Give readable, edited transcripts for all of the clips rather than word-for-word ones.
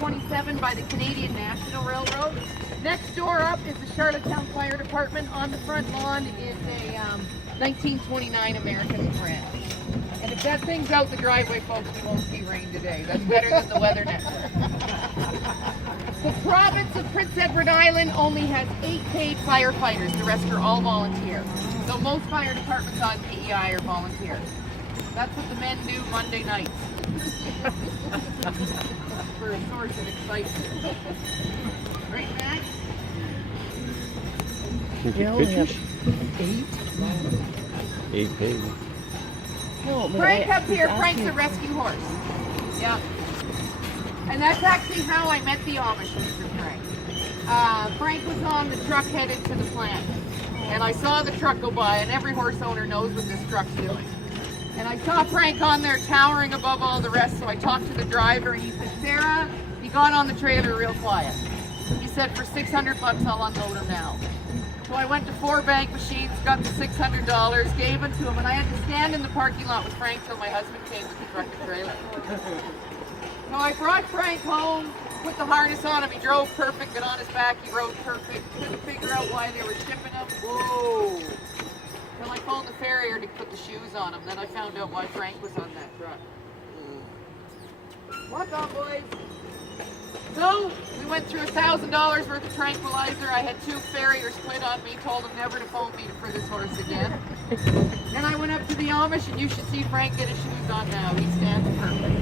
1927 by the Canadian National Railroad. Next door up is the Charlottetown Fire Department. On the front lawn is a 1929 American Grand. And if that thing's out the driveway, folks, we won't see rain today. That's better than the Weather Network. The province of Prince Edward Island only has 8 paid firefighters. The rest are all volunteer. So most fire departments on PEI are volunteer. That's what the men do Monday nights. For a source of excitement. Right, Max? You only have 8? 8 pigs. No, Frank up here. Frank's a rescue horse. Yeah. And that's actually how I met the Amish, Mr. Frank. Frank was on the truck headed to the plant. And I saw the truck go by, and every horse owner knows what this truck's doing. And I saw Frank on there towering above all the rest, so I talked to the driver, and he said, Sarah, he got on the trailer real quiet. He said, for $600 I'll unload him now. So I went to 4 bank machines, got the $600, gave it to him, and I had to stand in the parking lot with Frank till my husband came with the truck and trailer. So I brought Frank home, put the harness on him, he drove perfect, got on his back, he rode perfect. Couldn't figure out why they were shipping him. Whoa! Till I phoned the farrier to put the shoes on him, then I found out why Frank was on that truck. What's up, boys? So, we went through $1,000 worth of tranquilizer. I had 2 farriers quit on me, told them never to phone me for this horse again. Then I went up to the Amish, and you should see Frank get his shoes on now. He stands perfect.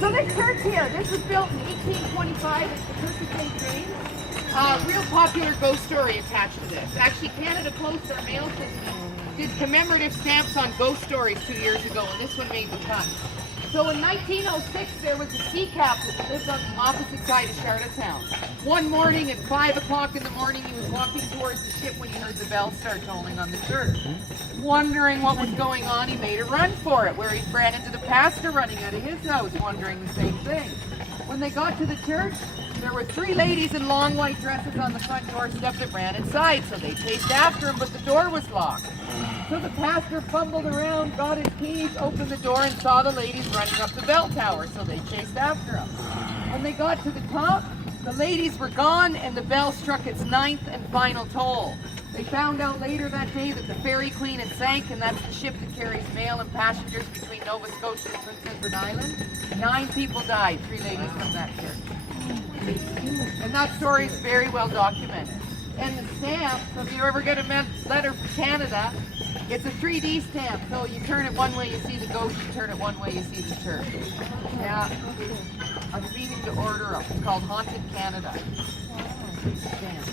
So this church here, this was built in 1825. It's the Church of St. James. Real popular ghost story attached to this. Actually, Canada Post, our mail system, did commemorative stamps on ghost stories 2 years ago, and this one made the cut. So in 1906, there was a sea captain that lived on the opposite side of Charlottetown. One morning at 5 o'clock in the morning, he was walking towards the ship when he heard the bell start tolling on the church. Wondering what was going on, he made a run for it, where he ran into the pastor running out of his house, wondering the same thing. When they got to the church, there were 3 ladies in long white dresses on the front doorstep that ran inside, so they chased after him, but the door was locked. So the pastor fumbled around, got his keys, opened the door, and saw the ladies running up the bell tower, so they chased after him. When they got to the top, the ladies were gone, and the bell struck its 9th and final toll. They found out later that day that the Fairy Queen had sank, and that's the ship that carries mail and passengers between Nova Scotia and Prince Edward Island. 9 people died, 3 ladies from that church. And that story is very well documented. And the stamp, so if you ever get a letter from Canada, it's a 3D stamp. So you turn it one way, you see the ghost, you turn it one way, you see the church. Yeah. I'm meaning to order them. It's called Haunted Canada. Stamp.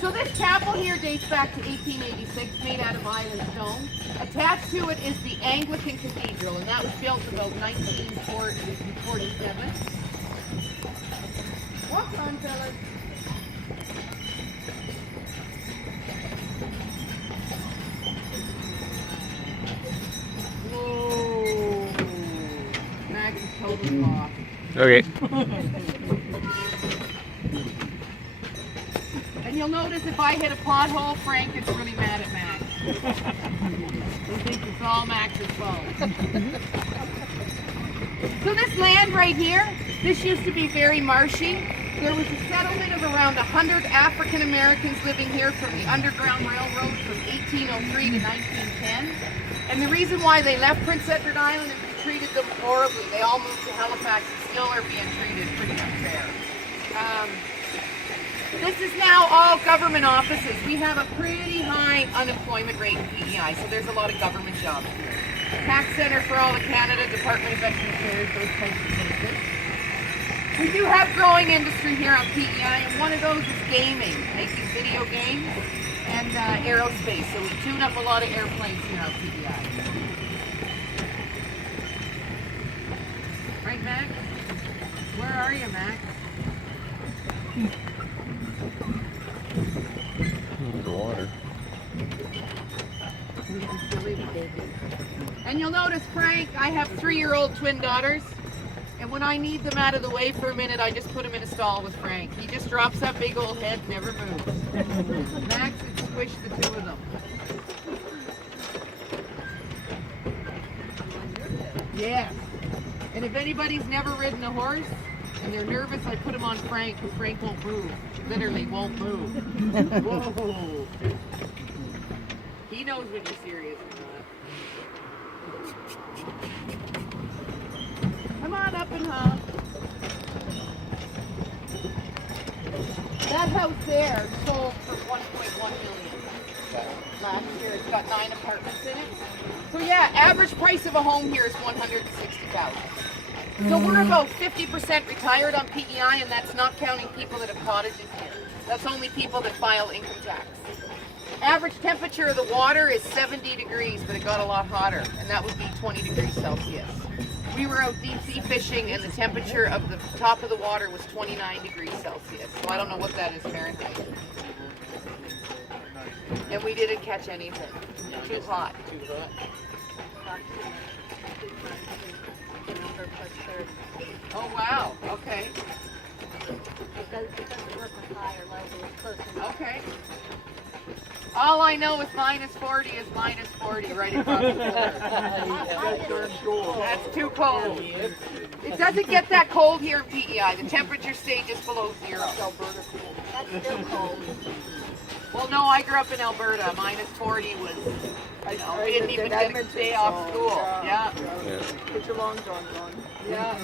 So this chapel here dates back to 1886, made out of island stone. Attached to it is the Anglican Cathedral, and that was built about 1947. Walk on, fellas. Whoa. Max is totally off. Okay. And you'll notice if I hit a pothole, Frank is really mad at Max. He thinks it's all Max's fault. So this land right here, this used to be very marshy. There was a settlement of around 100 African Americans living here from the Underground Railroad from 1803 to 1910. And the reason why they left Prince Edward Island is we treated them horribly. They all moved to Halifax and still are being treated pretty unfair. This is now all government offices. We have a pretty high unemployment rate in PEI, so there's a lot of government jobs here. Tax Center for all of Canada, Department of Veteran Affairs, those types of places. We do have growing industry here on PEI, and one of those is gaming, making video games, and aerospace. So we tune up a lot of airplanes here on PEI. Right, Max? Where are you, Max? The water. And you'll notice, Frank, I have 3-year-old twin daughters. And when I need them out of the way for a minute, I just put them in a stall with Frank. He just drops that big old head, never moves. Max would squish the 2 of them. Yes. And if anybody's never ridden a horse and they're nervous, I put them on Frank because Frank won't move. Literally won't move. Whoa. He knows when you're serious or not. Come on up and hug. That house there sold for $1.1 million last year. It's got 9 apartments in it. So yeah, average price of a home here is $160,000. So we're about 50% retired on PEI, and that's not counting people that have cottages here. That's only people that file income tax. Average temperature of the water is 70 degrees, but it got a lot hotter, and that would be 20 degrees Celsius. We were out deep sea fishing, and the temperature of the top of the water was 29 degrees Celsius. So I don't know what that is Fahrenheit. And we didn't catch anything. Too hot. Too hot. Oh wow. Okay. It doesn't work with higher level. It's close enough. Okay. All I know is -40 is -40 right across the border. That's too cold. It doesn't get that cold here in PEI. The temperature stayed just below 0. That's still cold. Well, no, I grew up in Alberta. -40 was, you know, we didn't even get a day off school. Yeah. Put your long johns on. Yeah.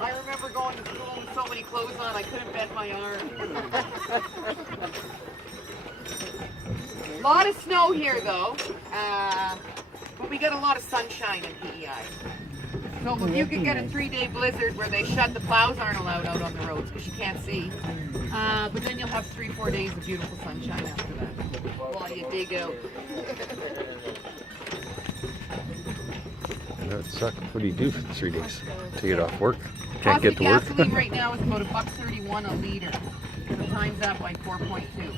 I remember going to school with so many clothes on, I couldn't bend my arm. A lot of snow here, though, but we get a lot of sunshine in PEI. So if you could get a 3-day blizzard where they shut, the plows aren't allowed out on the roads because you can't see. But then you'll have 3-4 days of beautiful sunshine after that while you dig out. That sucks. What do you do for 3 days to get off work? Can't get to work. Gasoline right now is about $1.31 a liter. So times that by 4.2.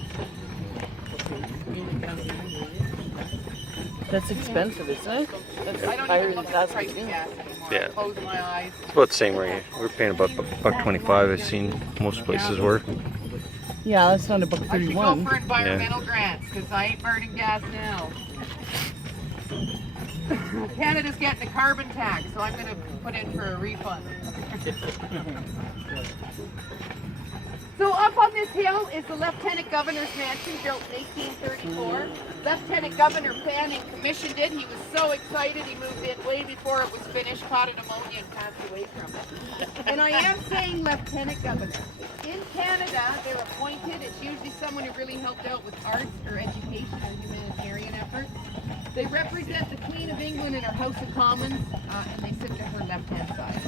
That's expensive, isn't it? That's I don't higher even than look at the price of gasoline. gas anymore. Yeah. I close my eyes. It's about the same right here. We're paying about $1.25. I've seen most places were. Yeah, that's not a buck I should go 31. for environmental grants because I ain't burning gas now. Canada's getting a carbon tax, so I'm going to put in for a refund. So up on this hill is the Lieutenant Governor's mansion built in 1834. Lieutenant Governor Fanning commissioned it. He was so excited he moved in way before it was finished, caught a pneumonia and passed away from it. And I am saying Lieutenant Governor. In Canada, they're appointed. It's usually someone who really helped out with arts or education or humanitarian efforts. They represent the Queen of England in her House of Commons, and they sit to her left-hand side.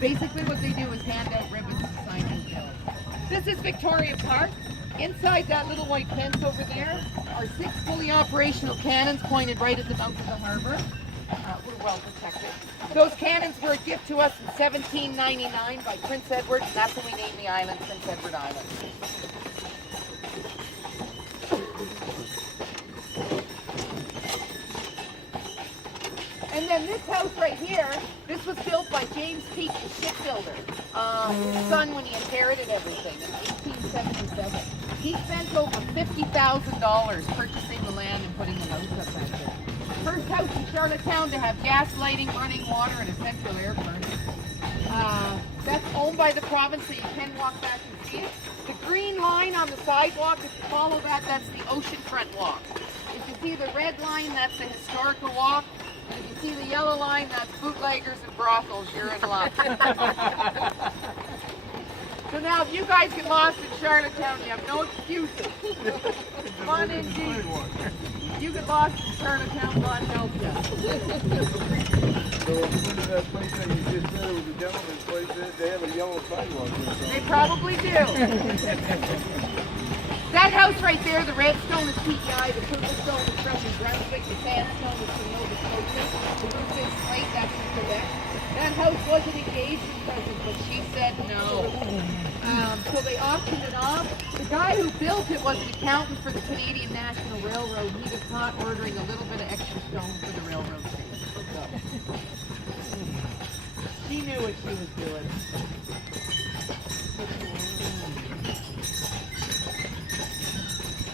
Basically what they do is hand out ribbons and sign out bills. This is Victoria Park. Inside that little white fence over there are 6 fully operational cannons pointed right at the mouth of the harbor. We're well protected. Those cannons were a gift to us in 1799 by Prince Edward, and that's when we named the island Prince Edward Island. And then this house right here, this was built by James Peake, the shipbuilder. His son, when he inherited everything in 1877. He spent over $50,000 purchasing the land and putting the house up back there. First house in Charlottetown to have gas lighting, running water, and a central air furnace. That's owned by the province, so you can walk back and see it. The green line on the sidewalk, if you follow that, that's the oceanfront walk. If you see the red line, that's the historical walk. And if you see the yellow line, that's bootleggers and brothels. You're in luck. So now, if you guys get lost in Charlottetown, you have no excuses. Fun indeed. You get lost in Charlottetown, God help you. So, that place that you just said was a gentleman's place, they have a yellow sidewalk there. They probably do. That house right there, the redstone is PEI, the purple stone is from New Brunswick, the sandstone is from Nova Scotia, the roof is slate, that's from Quebec. That house was an engagement present, but she said no. So they auctioned it off. The guy who built it was an accountant for the Canadian National Railroad. He was caught ordering a little bit of extra stone for the railroad station. So, she knew what she was doing.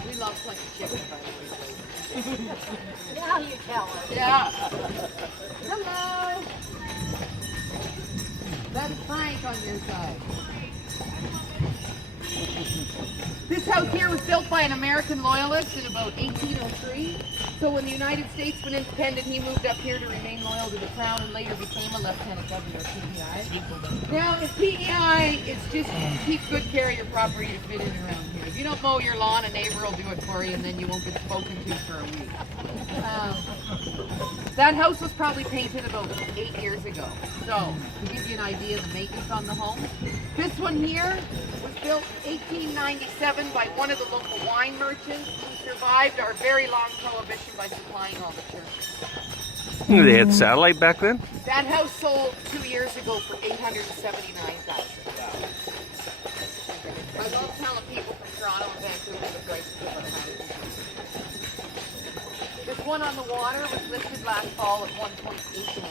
We love playing chicken, by the way. Now you tell us. Yeah. Hello. That's Frank on your side. This house here was built by an American loyalist in about 1803. So when the United States went independent, he moved up here to remain loyal to the crown and later became a lieutenant governor of PEI. Now, in PEI, it's just keep good care of your property to fit in around here. If you don't mow your lawn, a neighbor will do it for you, and then you won't get spoken to for a week. That house was probably painted about 8 years ago. So, to give you an idea of the maintenance on the home. This one here was built in 1897 by one of the local wine merchants who survived our very long prohibition by supplying all the churches. They had satellite back then? That house sold 2 years ago for $879,000. I love telling people from Toronto and Vancouver the prices of our houses. This one on the water was listed last fall at $1.8 million.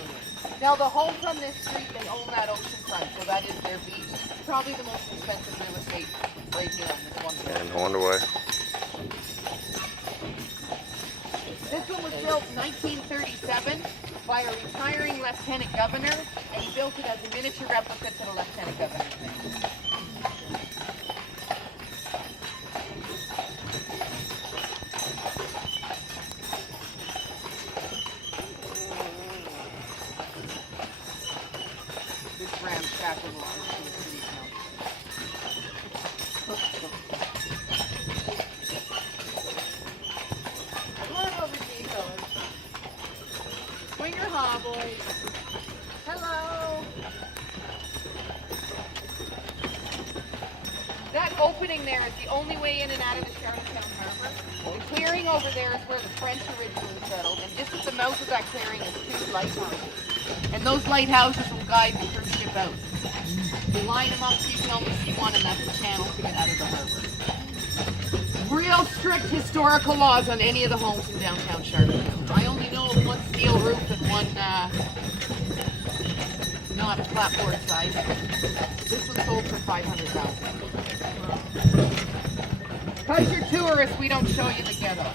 Now the homes on this street, they own that oceanfront, so that is their beach. This is probably the most expensive real estate right here on this one. Yeah, no wonder why. This one was built in 1937 by a retiring lieutenant governor, and he built it as a miniature replica to the lieutenant governor's name. Ramshackle lawn. Come on over, Nico. Swing your haw, boys. Hello. That opening there is the only way in and out of the Charlottetown Harbor. The clearing over there is where the French originally settled, and just at the mouth of that clearing is 2 lighthouses. And those lighthouses will guide the cruise ship out. You line them up so you can only see one, and that's the channel to get out of the harbor. Real strict historical laws on any of the homes in downtown Charlottetown. I only know of one steel roof and one not clapboard side. This one sold for $500,000. Because you're tourists, we don't show you the ghetto.